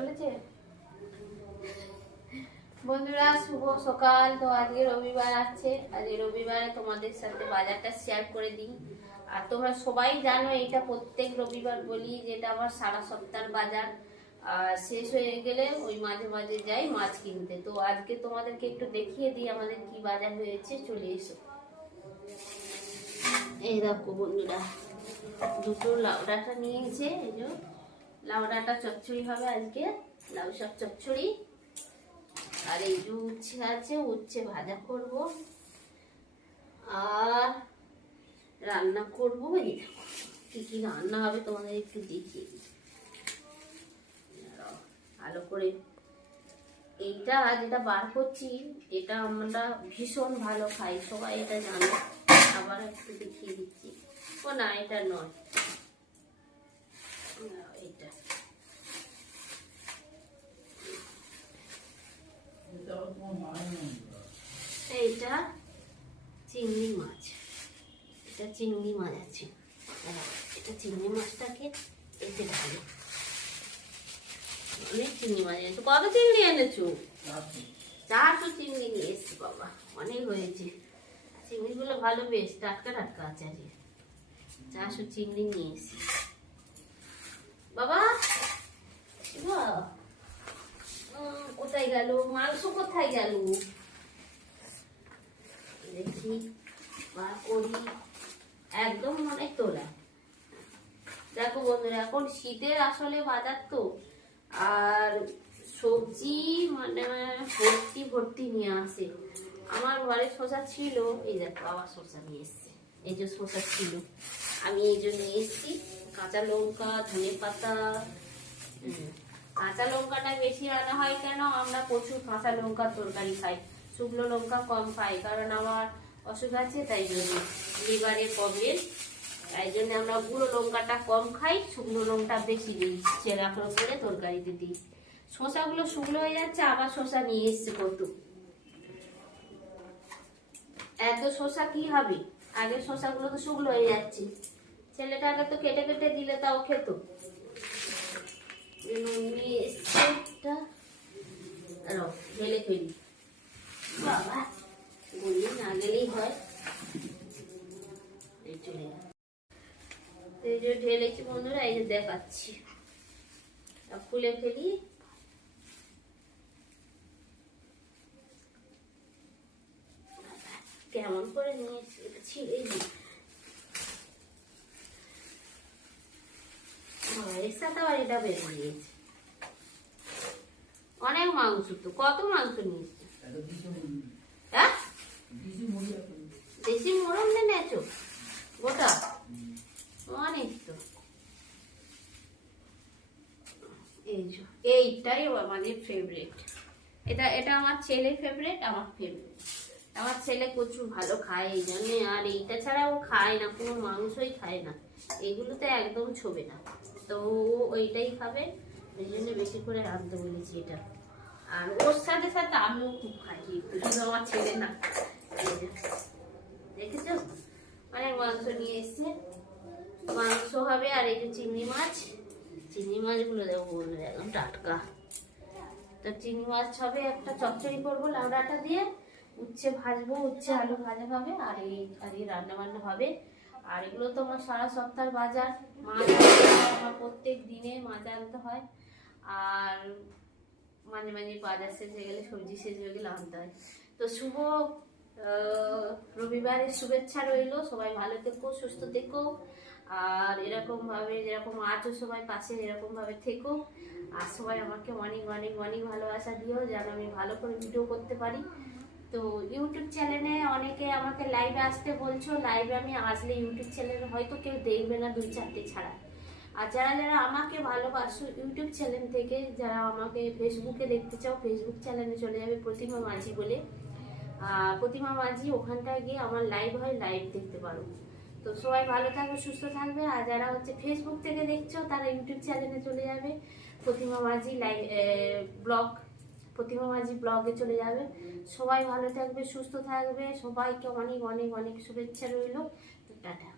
চলেছে। বন্ধুরা শুভ সকাল। তো আজকে রবিবার আছে, আজকে রবিবারে তোমাদের সাথে বাজারটা শেয়ার করে দিই। আর তোমরা সবাই জানো এটা প্রত্যেক রবিবার বলি, যেটা আমার সারা সপ্তাহের বাজার শেষ হয়ে গেলে ওই মাঝে মাঝে যাই মাছ কিনতে। তো আজকে তোমাদেরকে একটু দেখিয়ে দিই আমাদের কি বাজার হয়েছে। চলে এসো। এই দেখো বন্ধুরা, দুটো লাউ ডাঁটা নিয়েছে। এই যে লাউ ডাঁটা চচ্চড়ি হবে আজকে, লাউ শাক চচ্চড়ি। আর এই যে উচ্ছে আছে, উচ্ছে ভাজা করব আর রান্না করবো। এই কি কি রান্না হবে তোমাদের একটু দেখিয়ে দিই ভালো করে। এইটা যেটা বার করছি এটা আমরা ভীষণ ভালো খাই, সবাই এটা জানে। আবার একটু দেখিয়ে দিচ্ছি। ও না, এটা নয়, এটা এইটা চিংড়ি মাছ। এটা চিংড়ি মাছ আছে, এটা চিংড়ি মাছটাকে এতে ভালো। অনেক চিংড়ি মাছ এনেছো। কত চিংড়ি এনেছো? 400 চিংড়ি নিয়ে এসছি বাবা, অনেক হয়েছে। চিংড়িগুলো ভালো, বেশ টাটকা টাটকা আছে। আজকে 400 চিংড়ি নিয়ে এসছি বাবা। কোথায় গেল মাংস? কোথায় গেল দেখি, বার করি। একদম মনে তোলা। দেখো বন্ধুরা, এখন শীতের আসলে বাজার তো, আর সবজি মানে ভর্তি ভর্তি নিয়ে আসে। আমার ঘরে শসা ছিল, এই দেখো আবার শসা নিয়ে এসছে। এই যে শসা ছিল, আমি এই জন্য নিয়ে এসছি। কাঁচা লঙ্কা, ধনে পাতা। কাঁচা লঙ্কাটা বেশি আনা হয় কেন, আমরা প্রচুর কাঁচা লঙ্কার তরকারি খাই, শুকনো লঙ্কা কম খাই। কারণ আমার অসুখ আছে, তাই জন্য লিভারের প্রবলেম, তাই জন্য আমরা গুঁড়ো লঙ্কাটা কম খাই, শুকনো লঙ্কা বেশি দিই, চেরা করে তরকারিতে দিই। শসাগুলো শুকনো হয়ে যাচ্ছে, আবার শসা নিয়ে এসছে কত। এত শসা কি হবে, আগে শসাগুলো তো শুকনো হয়ে যাচ্ছে। ছেলেটাকে তো কেটে কেটে দিলে তাও খেত। ঢেলে ফেলি বাবা, বলি না গেলেই হয়। এই যে ঢেলেছি বন্ধুরা, এই যে দেখাচ্ছি। খুলে ফেলি। কেমন করে নিয়েছি, এটা ছিঁড়েই দিই। এর সাথে আবার এটা বের হয়েছে। অনেক মাংস তো, কত মাংস নিয়েছে? হ্যাঁ, দেশি মোরগ নিয়েছো গোটা? অনেক তো। এইটাই আমাদের ফেভারিট। এটা আমার ছেলে ফেভারিট, আমার ফেভারিট। আমার ছেলে প্রচুর ভালো খায় এই জন্য। আর এইটা ছাড়া ও খায় না, কোনো মাংসই খায় না, এগুলোতে একদম ছোবে না। তো ওইটাই খাবে, ওই জন্য বেশি করে রাঁধতে বলেছি এটা। আর ওর সাথে সাথে আমিও খুব খাই, শুধু আমার ছেলে না। দেখেছো, অনেক মাংস নিয়ে এসছে, মাংস হবে। আর এই যে চিংড়ি মাছ, চিংড়ি মাছগুলো দেখো একদম টাটকা। তো চিংড়ি মাছ হবে, একটা চচ্চড়ি করবো লাউ ডাঁটা দিয়ে, উচ্ছে ভাজবো, উচ্ছে আলু ভাজা হবে। আর এই রান্না বান্না হবে। আর এগুলো তো আমার সারা সপ্তাহের বাজার। মাছ আমার প্রত্যেক দিনে মাছ আনতে হয়। আর মাঝে মাঝে বাজার শেষ হয়ে গেলে, সবজি শেষ হয়ে গেলে আনতে হয়। তো শুভ রবিবারের শুভেচ্ছা রইলো। সবাই ভালো থেকো, সুস্থ থেকো। আর এরকম ভাবে যেরকম আছো সবাই পাশে, এরকম ভাবে থেকো। আর সবাই আমাকে অনেক অনেক অনেক ভালোবাসা দিও, যেন আমি ভালো করে ভিডিও করতে পারি। তো ইউটিউব চ্যানেলে অনেকে আমাকে লাইভে আসতে বলছো। লাইভে আমি আসলে ইউটিউব চ্যানেলে হয়তো কেউ দেখবে না, 2-4টে ছাড়া। আর যারা যারা আমাকে ভালোবাসো ইউটিউব চ্যানেল থেকে, যারা আমাকে ফেসবুকে দেখতে চাও, ফেসবুক চ্যানেলে চলে যাবে প্রতিমা মাঝি বলে। প্রতিমা মাঝি, ওখানটায় গিয়ে আমার লাইভ হয়, লাইভ দেখতে পারো। তো সবাই ভালো থাকবে, সুস্থ থাকবে। আর যারা হচ্ছে ফেসবুক থেকে দেখছো, তারা ইউটিউব চ্যানেলে চলে যাবে, প্রতিমা মাঝি লাইভ ব্লগ, প্রতিমা মাঝি ব্লগে চলে যাবে। সবাই ভালো থাকবে, সুস্থ থাকবে। সবাইকে অনেক অনেক অনেক শুভেচ্ছা রইল। তো টাটা।